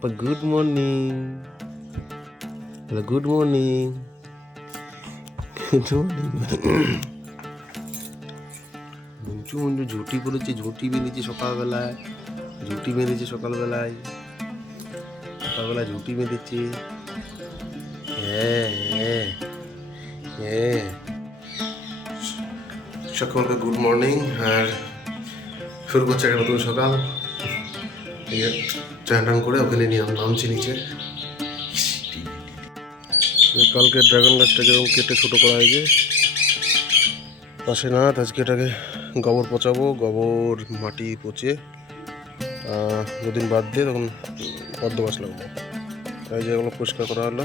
Good morning. Hello, good morning. Good morning. Manju Manju ঝুঁটি পড়েছে, ঝুঁটি বেঁধেছে সকালবেলায়, ঝুঁটি বেঁধেছে সকালবেলায় ঝুঁটি বেঁধেছে। হ্যাঁ হ্যাঁ হ্যাঁ। সকলকে গুড মর্নিং। আর শুরু করছে একটা নতুন সকাল। চান টান করে ওখানে নিয়ে নামছি নিচে। কালকে ড্রাগন গাছটাকে এরকম কেটে ছোটো করা হয়েছে। পাশে না, আজকে এটাকে গোবর পচাবো, গোবর মাটি পচে দুদিন বাদ দিয়ে তখন পদ্ম গাছ লাগাবো। এই যে এগুলো পরিষ্কার করা হলো,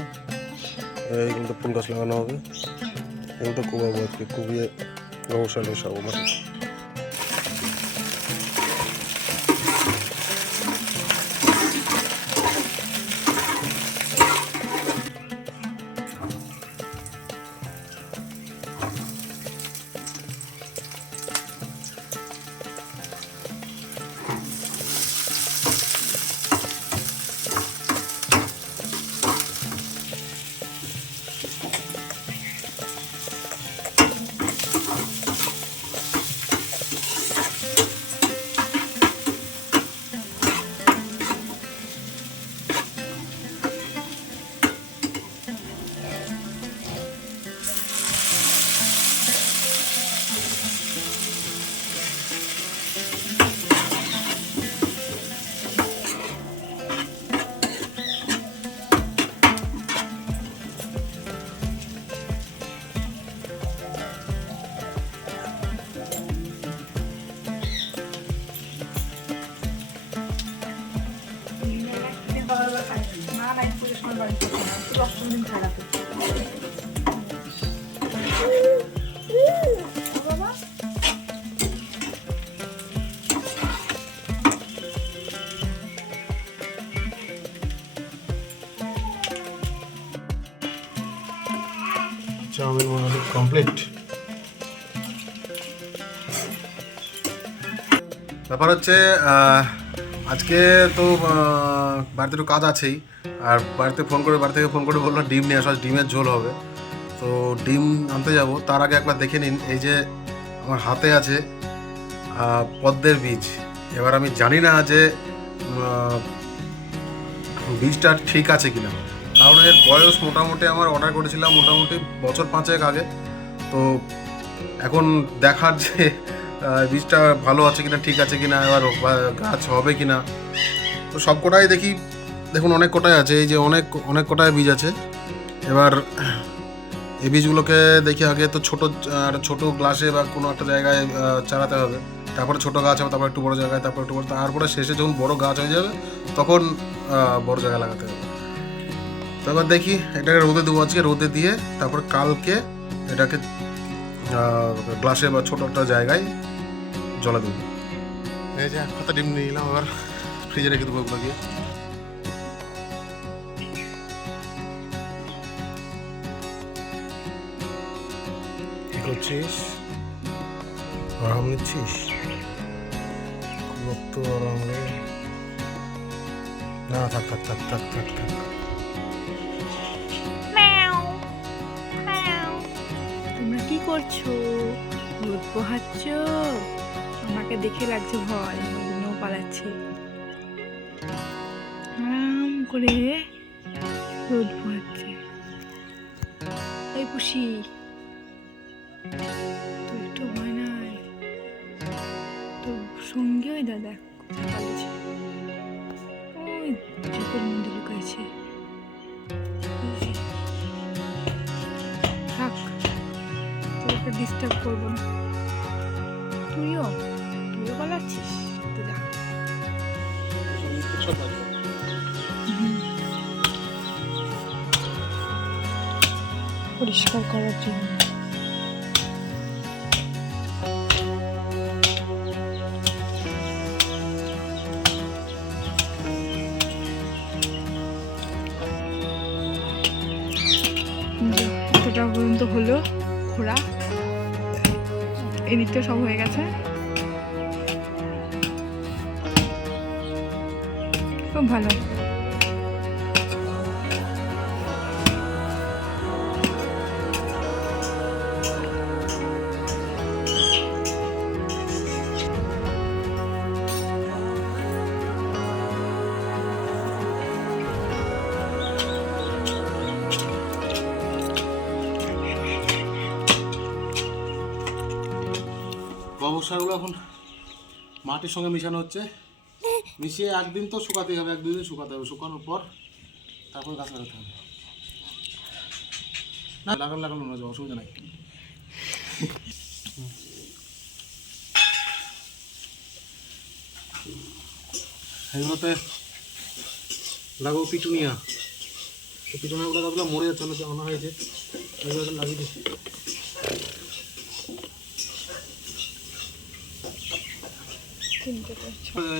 এইগুলো তো ফুল গাছ লাগানো হবে। এগুলো তো কুবাবো, আজকে কুবিয়ে গোবর সার মেশাবো মাটি। চাউমিন বানানো কমপ্লিট। ব্যাপার হচ্ছে আজকে তো বাড়িতে একটু কাজ আছেই। আর বাড়ি থেকে ফোন করে বললো ডিম নিয়ে আসো, ডিমের ঝোল হবে। তো ডিম আনতে যাব, তার আগে একবার দেখে নিন। এই যে আমার হাতে আছে পদ্মের বীজ। এবার আমি জানি না যে বীজটা ঠিক আছে কিনা, কারণ এর বয়স মোটামুটি আমার অর্ডার করেছিলাম মোটামুটি বছর 5 আগে। তো এখন দেখার যে বীজটা ভালো আছে কিনা, ঠিক আছে কিনা, এবার গাছ হবে কিনা। তো সব কটাই দেখি, দেখুন অনেক কটাই আছে, এই যে অনেক কটাই বীজ আছে। এবার এই বীজগুলোকে দেখি আগে তো ছোট গ্লাসে বা কোনো একটা জায়গায় চালাতে হবে, তারপরে ছোট গাছ হবে, তারপর একটু বড় জায়গায়, তারপর একটু বড়, তারপরে শেষে যখন বড় গাছ হয়ে যাবে তখন বড় জায়গায় লাগাতে হবে। তো এবার দেখি এটাকে রোদে দেবো, আজকে রোদে দিয়ে তারপর কালকে এটাকে গ্লাসে বা ছোট একটা জায়গায় জলে দেবো। এই যে একটা ডিম নিয়ে নিলাম, এবার ফ্রিজে রেখে দেবো লাগিয়ে। কি করছিস? আরাম নিচ্ছিস? তো আরাম রে না, থাক থাক থাক থাক থাক থাক। তোমরা কি করছো? রোদ পোহাচ্ছ? আমাকে দেখে লাগছে ভয়, ওই জন্য পালাচ্ছে। আরাম করে রোদ পোহাচ্ছে। এই পুষি, তোর একটু ভয় নাই? তো সঙ্গে ওই দাদা পালিয়েছে, ওই ঝোপের মধ্যে লুকাইছে। থাক, তোকে ডিস্টার্ব করবো না। তুইও পালাচ্ছিস তো, যা। পরিষ্কার করার জন্য এতটা পর্যন্ত হলো ঘোরা, এদিকটা সব হয়ে গেছে। খুব ভালো। সারগুলো এখন মাটির সঙ্গে মিশানো হচ্ছে, মিশিয়ে একদিন তো শুকাতেই হবে, 1-2 দিন শুকাতে হবে, শুকানোর পর তারপর গাছ লাগাতে হবে। না লাগানো না, অসুবিধা নাই। এগুলোতে লাগাবো পিটুনিয়া, পিটুনিয়াগুলো গাছগুলো মরে যাচ্ছে, অনেক আনা হয়েছে, এগুলো লাগিয়ে দিচ্ছি।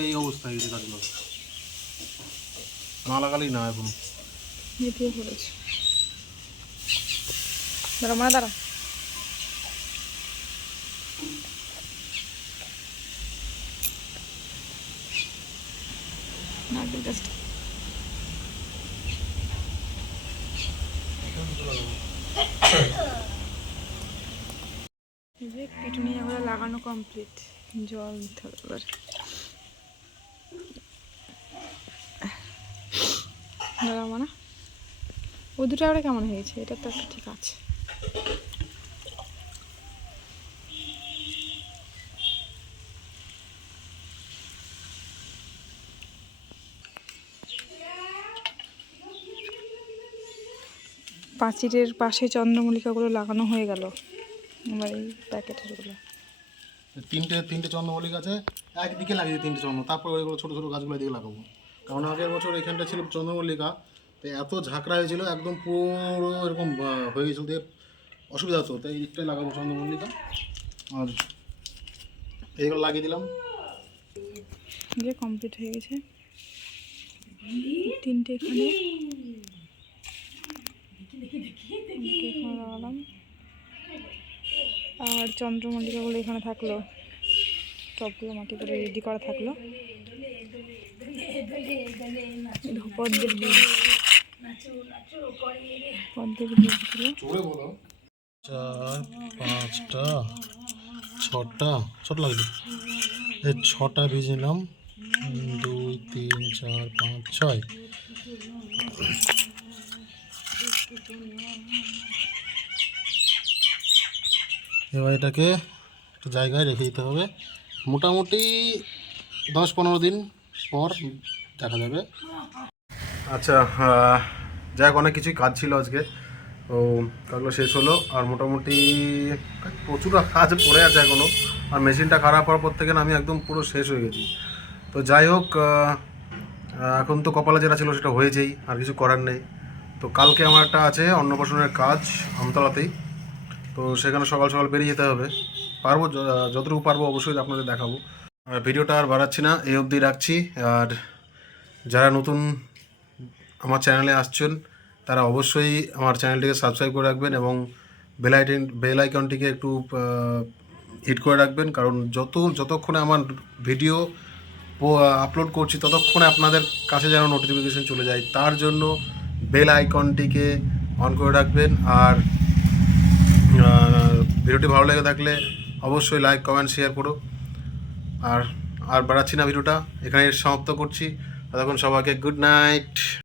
এই অবস্থা হয়ে গেছে গাছগুলো, না লাগালেই না এখন। মেটিয়ে পড়েছে। দাঁড়া মা দাঁড়া। নারকেল গাছটা এই যে পিটুনিয়াগুলো লাগানো কমপ্লিট, জল দিতে হবে এবার। দাঁড়া মানে ও দুটো আবার কেমন হয়েছে, এটা তো একটা ঠিক আছে। পাঁচিরের পাশে চন্দ্রমল্লিকাগুলো লাগানো হয়ে গেল, এবার এই প্যাকেটেরগুলো। তিনটে চন্দ্রমল্লিকা আছে, একদিকে লাগিয়ে 3টে চন্দ্র, তারপর ওইগুলো ছোটো ছোটো গাছগুলো দিকে লাগাবো। কারণ আগের বছর এখানটা ছিল চন্দ্রমল্লিকা, তো এত ঝাঁকড়া হয়েছিল, একদম পুরো এরকম হয়ে গেছিল, দিয়ে অসুবিধা হতো, তাই এই দিকটাই লাগাবো চন্দ্রমল্লিকা। আর এইগুলো লাগিয়ে দিলাম, যে কমপ্লিট হয়ে গেছে। 3টে এখানে লাগালাম, আর চন্দ্রমল্লিকাগুলো এখানে থাকলো, টবগুলো মাটি করে রেডি করা থাকলো। পদ্মের বীজ, পদ্মের বীজগুলো 4, 5টা 6টা ছোট লাগবে, এই 6টা বীজ নিলাম, 2, 3, 4, 5, 6। এবার এটাকে একটু জায়গায় রেখে দিতে হবে, মোটামুটি 10-15 দিন পর দেখা যাবে। আচ্ছা, যাই হোক, অনেক কিছুই কাজ ছিল আজকে, তো কাজগুলো শেষ হলো। আর মোটামুটি প্রচুর কাজ পড়ে আছে এখনও, আর মেশিনটা খারাপ হওয়ার পর থেকে না আমি একদম পুরো শেষ হয়ে গেছি। তো যাই হোক, এখন তো কপালে যেটা ছিল সেটা হয়েছেই, আর কিছু করার নেই। তো কালকে আমার একটা আছে অন্নপ্রাশনের কাজ আমতলাতেই, তো সেখানে সকাল সকাল বেরিয়ে যেতে হবে। পারবো, যতটুকু পারবো অবশ্যই আপনাদের দেখাবো। আর ভিডিওটা আর বাড়াচ্ছি না, এই অবধি রাখছি। আর যারা নতুন আমার চ্যানেলে আসছেন তারা অবশ্যই আমার চ্যানেলটিকে সাবস্ক্রাইব করে রাখবেন, এবং বেল আইকনটিকে একটু হিট করে রাখবেন, কারণ যতক্ষণে আমার ভিডিও আপলোড করছি ততক্ষণে আপনাদের কাছে যেন নোটিফিকেশন চলে যায়, তার জন্য বেল আইকনটিকে অন করে রাখবেন। আর ভিডিওটি ভালো লেগে থাকলে অবশ্যই লাইক, কমেন্ট, শেয়ার করো। আর বাড়াচ্ছি না, ভিডিওটা এখানে সমাপ্ত করছি। ততক্ষণ সবাইকে গুড নাইট।